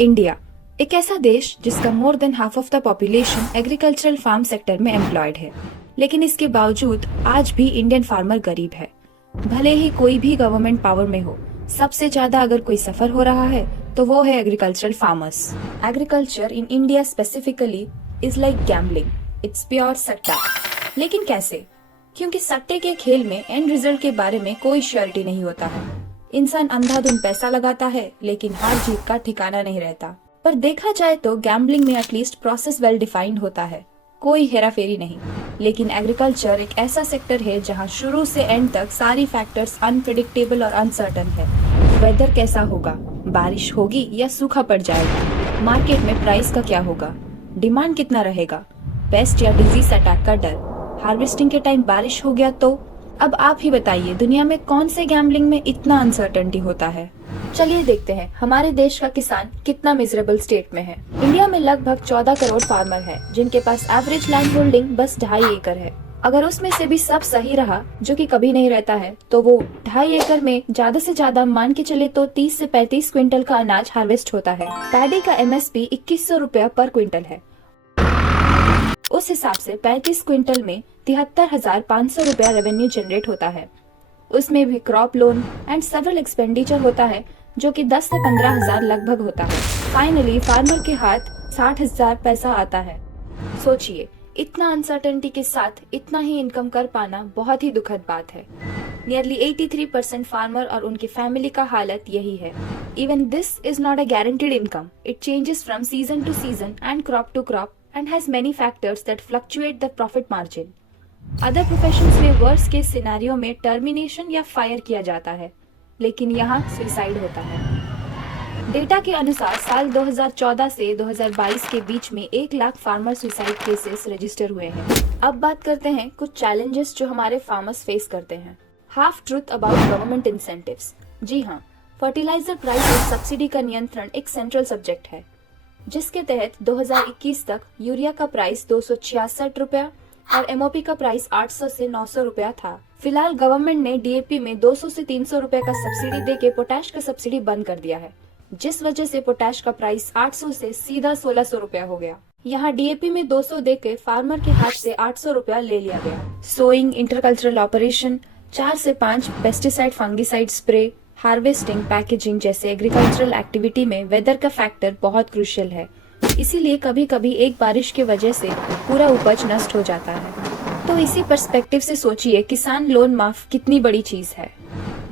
India एक ऐसा देश जिसका more than half of the population agricultural farm sector में एम्प्लॉयड है, लेकिन इसके बावजूद आज भी इंडियन फार्मर गरीब है। भले ही कोई भी गवर्नमेंट पावर में हो, सबसे ज्यादा अगर कोई सफर हो रहा है तो वो है agricultural farmers. Agriculture in India specifically is like gambling, it's pure सट्टा। लेकिन कैसे? क्योंकि सट्टे के खेल में एंड रिजल्ट के बारे में कोई श्योरिटी नहीं होता है। इंसान अंधाधुंध पैसा लगाता है, लेकिन हार जीत का ठिकाना नहीं रहता। पर देखा जाए तो गैम्बलिंग में एटलीस्ट प्रोसेस वेल डिफाइंड होता है, कोई हेराफेरी नहीं। लेकिन एग्रीकल्चर एक ऐसा सेक्टर है जहां शुरू से एंड तक सारी फैक्टर्स अनप्रिडिक्टेबल और अनसर्टन है। वेदर कैसा होगा, बारिश होगी या सूखा पड़ जाएगा, मार्केट में प्राइस का क्या होगा, डिमांड कितना रहेगा, पेस्ट या डिजीज अटैक का डर, हार्वेस्टिंग के टाइम बारिश हो गया तो। अब आप ही बताइए, दुनिया में कौन से गैम्बलिंग में इतना अनसर्टेनिटी होता है? चलिए देखते हैं हमारे देश का किसान कितना मिजरेबल स्टेट में है। इंडिया में लगभग 14 करोड़ फार्मर हैं, जिनके पास एवरेज लैंड होल्डिंग बस 2.5 एकड़ है। अगर उसमें से भी सब सही रहा, जो कि कभी नहीं रहता है, तो वो 2.5 एकड़ में ज्यादा से ज्यादा मान के चले तो 30 से 35 क्विंटल का अनाज हार्वेस्ट होता है। पैडी का MSP 2100 रुपया पर क्विंटल है। उस हिसाब से 35 क्विंटल में 73,500 रुपया रेवेन्यू जनरेट होता है। उसमें भी crop loan and several expenditure होता है, जो कि 10 से 15,000 लगभग होता है। फाइनली फार्मर के हाथ 60,000 पैसा आता है। सोचिए, इतना अनसर्टेनिटी के साथ इतना ही इनकम कर पाना बहुत ही दुखद बात है। नियरली 83% फार्मर और उनकी फैमिली का हालत यही है। Even this is not a guaranteed income, it changes from season to season and crop to crop and has many factors that fluctuate the profit margin. Other professions में worst case scenario में termination या fire किया जाता है, लेकिन यहाँ suicide होता है। डेटा के अनुसार साल 2014 से 2022 के बीच में 1 lakh farmer suicide cases register हुए हैं। अब बात करते हैं कुछ चैलेंजेस जो हमारे फार्मर्स फेस करते हैं। Half truth about government incentives. जी हाँ, फर्टिलाइजर प्राइस और सब्सिडी का नियंत्रण एक सेंट्रल सब्जेक्ट है, जिसके तहत 2021 तक यूरिया का प्राइस 266 रुपया और MOP का प्राइस 800 से 900 रुपया था। फिलहाल गवर्नमेंट ने DAP में 200 से 300 रुपए का सब्सिडी देके पोटैश का सब्सिडी बंद कर दिया है, जिस वजह से पोटैश का प्राइस 800 से सीधा 1600 रुपया हो गया। यहाँ DAP में 200 देके फार्मर के हाथ से 800 रुपया ले लिया गया। सोइंग, इंटरकल्चरल ऑपरेशन, 4 से 5 pesticide fungicide spray, harvesting, packaging जैसे एग्रीकल्चरल एक्टिविटी में वेदर का फैक्टर बहुत क्रूशियल है। इसीलिए कभी कभी एक बारिश की वजह से पूरा उपज नष्ट हो जाता है। तो इसी पर्सपेक्टिव से सोचिए, किसान लोन माफ कितनी बड़ी चीज है।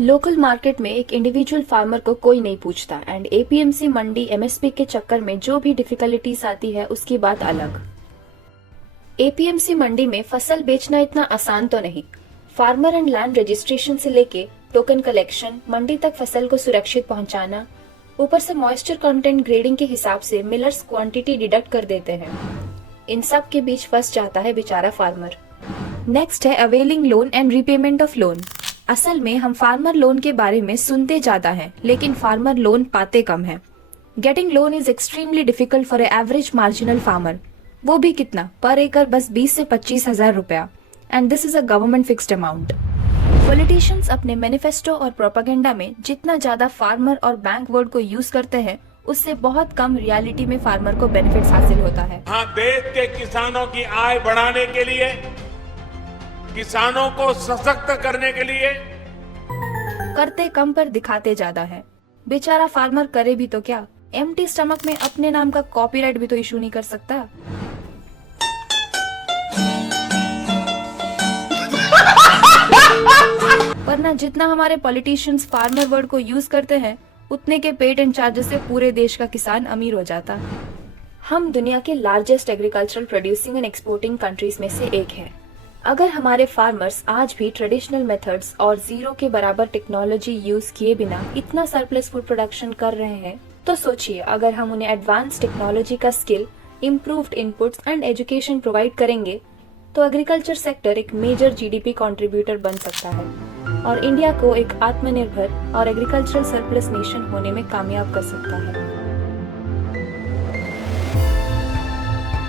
लोकल मार्केट में एक इंडिविजुअल फार्मर को कोई नहीं पूछता एंड APMC मंडी MSP के चक्कर में जो भी डिफिकल्टीज आती है उसकी बात अलग। APMC मंडी में फसल बेचना इतना आसान तो नहीं। फार्मर एंड लैंड रजिस्ट्रेशन से लेके टोकन कलेक्शन, मंडी तक फसल को सुरक्षित पहुंचाना, ऊपर से मॉइस्चर कंटेंट ग्रेडिंग के हिसाब से मिलर्स क्वांटिटी डिडक्ट कर देते हैं। इन सब के बीच फंस जाता है बेचारा फार्मर। नेक्स्ट है availing loan and repayment of loan. असल में हम फार्मर लोन के बारे में सुनते ज्यादा हैं, लेकिन फार्मर लोन पाते कम हैं। Getting loan is extremely difficult for average marginal farmer, वो भी कितना, पर एकड़ बस 20 से 25,000 रुपया, and this is a government fixed amount. Politicians अपने मैनिफेस्टो और प्रोपेगेंडा में जितना ज्यादा फार्मर और बैंक वर्ड को यूज करते हैं, उससे बहुत कम रियलिटी में फार्मर को बेनिफिट्स हासिल होता है। हाँ, देश के किसानों की आय बढ़ाने के लिए, किसानों को सशक्त करने के लिए करते कम पर दिखाते ज्यादा है। बेचारा फार्मर करे भी तो क्या, एम्प्टी स्टमक में अपने नाम का कॉपीराइट भी तो इशू नहीं कर सकता। वरना जितना हमारे पॉलिटिशियंस फार्मर वर्ड को यूज करते हैं, उतने के पेटेंट चार्जेस से पूरे देश का किसान अमीर हो जाता। हम दुनिया के largest agricultural producing and exporting countries में से एक हैं। अगर हमारे फार्मर्स आज भी ट्रेडिशनल मेथड्स और जीरो के बराबर टेक्नोलॉजी यूज किए बिना इतना सरप्लस फूड प्रोडक्शन कर रहे हैं, तो सोचिए अगर हम उन्हें एडवांस टेक्नोलॉजी का skill, improved inputs and education provide करेंगे, तो एग्रीकल्चर सेक्टर एक मेजर GDP कंट्रीब्यूटर बन सकता है और इंडिया को एक आत्मनिर्भर और एग्रीकल्चरल सरप्लस नेशन होने में कामयाब कर सकता है।